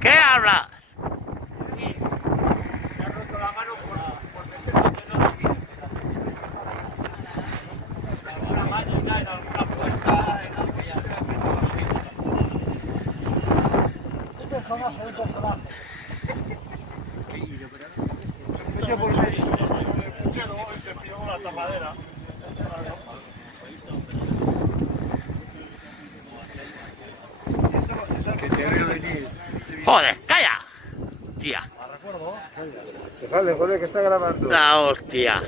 ¿Qué hablas? Me ha roto la mano por meter la mano aquí. Alguna máquina, en alguna puerta, en algo se me ha metido aquí. Un personaje, un personaje. Se metió por medio, el puchero y se pilló la tapadera. Joder, calla. Tía. Dejadle, joder, que está grabando. La hostia.